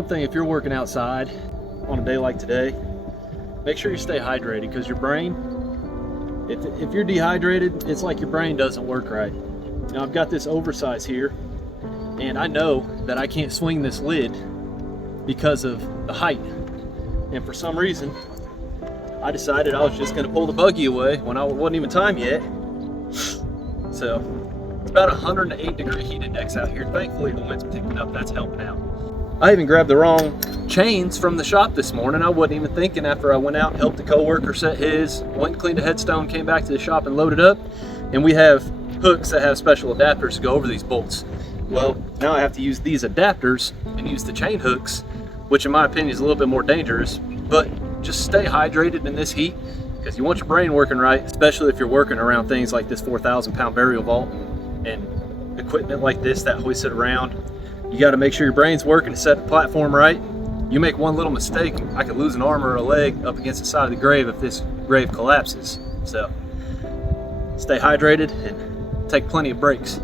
One thing, if you're working outside on a day like today, make sure you stay hydrated, because your brain, if you're dehydrated, it's like your brain doesn't work right. Now I've got this oversize here, and I know that I can't swing this lid because of the height. And for some reason, I decided I was just gonna pull the buggy away when it wasn't even time yet. So it's about 108-degree heat index out here. Thankfully the wind's picking up, that's helping out. I even grabbed the wrong chains from the shop this morning. I wasn't even thinking after I went out, helped a coworker set his, went and cleaned a headstone, came back to the shop and loaded up. And we have hooks that have special adapters to go over these bolts. Well, now I have to use these adapters and use the chain hooks, which in my opinion is a little bit more dangerous. But just stay hydrated in this heat, because you want your brain working right, especially if you're working around things like this 4,000-pound burial vault and equipment like this that hoist it around. You got to make sure your brain's working to set the platform right. You make one little mistake, I could lose an arm or a leg up against the side of the grave if this grave collapses. So stay hydrated and take plenty of breaks.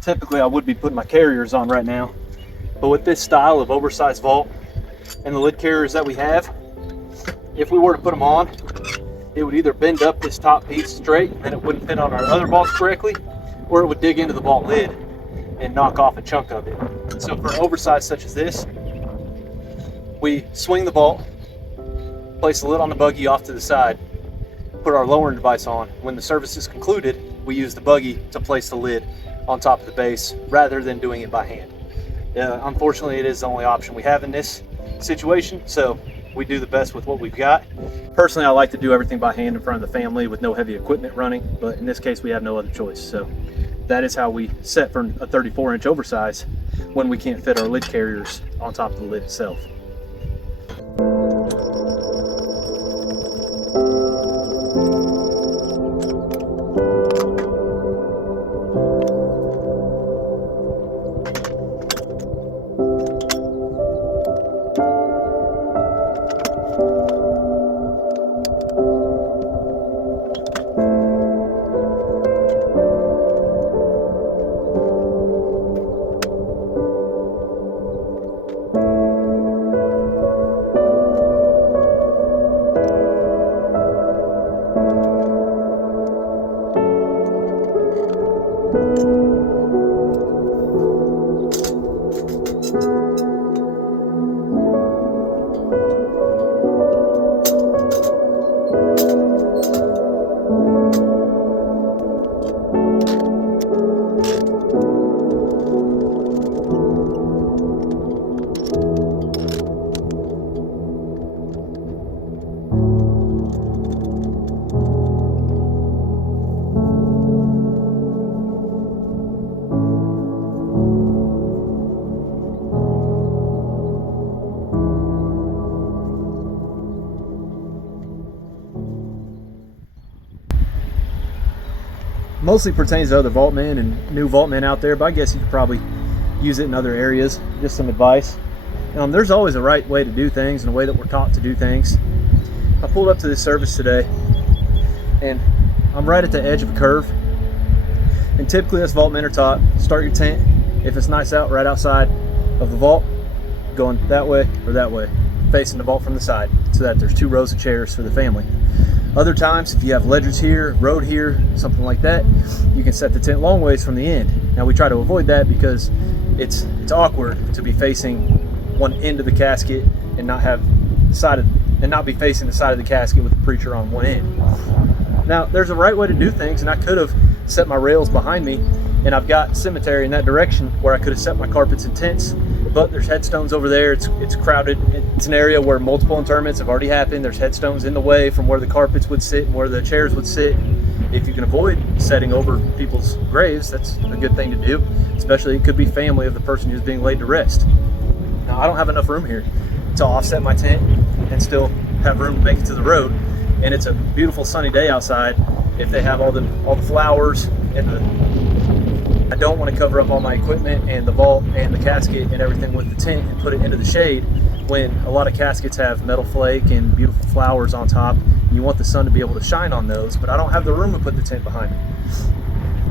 Typically I would be putting my carriers on right now, but with this style of oversized vault and the lid carriers that we have, if we were to put them on, it would either bend up this top piece straight and it wouldn't fit on our other vaults correctly, or it would dig into the vault lid and knock off a chunk of it. So for an oversized such as this, we swing the vault, place the lid on the buggy off to the side, put our lowering device on. When the service is concluded, we use the buggy to place the lid on top of the base rather than doing it by hand. Unfortunately, it is the only option we have in this situation, so we do the best with what we've got. Personally, I like to do everything by hand in front of the family with no heavy equipment running, but in this case we have no other choice. So that is how we set for a 34-inch oversize when we can't fit our lid carriers on top of the lid itself. Mostly pertains to other Vaultmen and new Vaultmen out there, but I guess you could probably use it in other areas. Just some advice. There's always a right way to do things and a way that we're taught to do things. I pulled up to this service today and I'm right at the edge of a curve. And typically us Vaultmen are taught, start your tent, if it's nice out, right outside of the vault, going that way or that way, facing the vault from the side, so that there's 2 rows of chairs for the family. Other times, if you have ledges here, road here, something like that, you can set the tent long ways from the end. Now we try to avoid that because it's awkward to be facing one end of the casket and not be facing the side of the casket with the preacher on one end. Now there's a right way to do things, and I could have set my rails behind me, and I've got cemetery in that direction where I could have set my carpets and tents, but there's headstones over there. It's crowded. It's an area where multiple interments have already happened. There's headstones in the way from where the carpets would sit and where the chairs would sit. If you can avoid setting over people's graves, that's a good thing to do, especially it could be family of the person who's being laid to rest. Now I don't have enough room here to offset my tent and still have room to make it to the road, and it's a beautiful sunny day outside. If they have all the flowers and I don't want to cover up all my equipment and the vault and the casket and everything with the tent and put it into the shade when a lot of caskets have metal flake and beautiful flowers on top. You want the sun to be able to shine on those, but I don't have the room to put the tent behind me.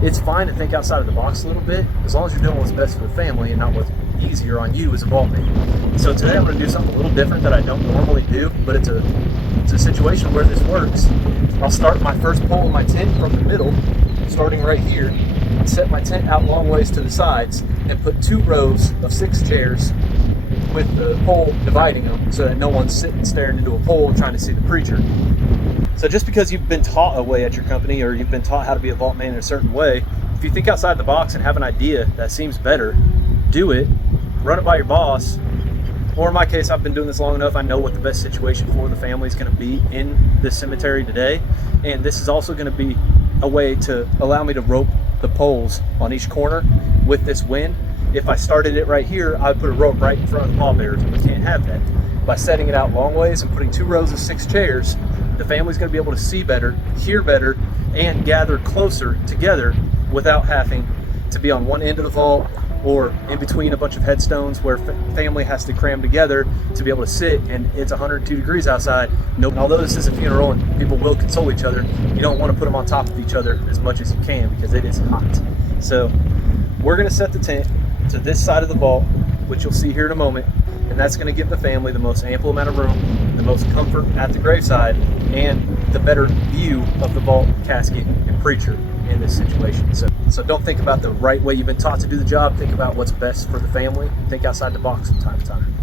It's fine to think outside of the box a little bit, as long as you're doing what's best for the family and not what's easier on you as a vaultman. So today I'm going to do something a little different that I don't normally do, but it's a situation where this works. I'll start my first pole in my tent from the middle, starting right here, and set my tent out long ways to the sides, and put 2 rows of 6 chairs with the pole dividing them so that no one's sitting staring into a pole trying to see the preacher. So just because you've been taught a way at your company, or you've been taught how to be a vaultman in a certain way, if you think outside the box and have an idea that seems better, do it, run it by your boss. Or in my case, I've been doing this long enough, I know what the best situation for the family is going to be in this cemetery today. And this is also going to be a way to allow me to rope the poles on each corner with this wind. If I started it right here, I'd put a rope right in front of the pallbearers, and we can't have that. By setting it out long ways and putting 2 rows of 6 chairs, the family's going to be able to see better, hear better, and gather closer together without having to be on one end of the vault or in between a bunch of headstones where family has to cram together to be able to sit, and it's 102 degrees outside. And although this is a funeral and people will console each other, you don't want to put them on top of each other as much as you can because it is hot. So we're going to set the tent to this side of the vault, which you'll see here in a moment, and that's going to give the family the most ample amount of room, the most comfort at the graveside, and the better view of the vault, casket, and preacher in this situation. So don't think about the right way you've been taught to do the job. Think about what's best for the family. Think outside the box from time to time.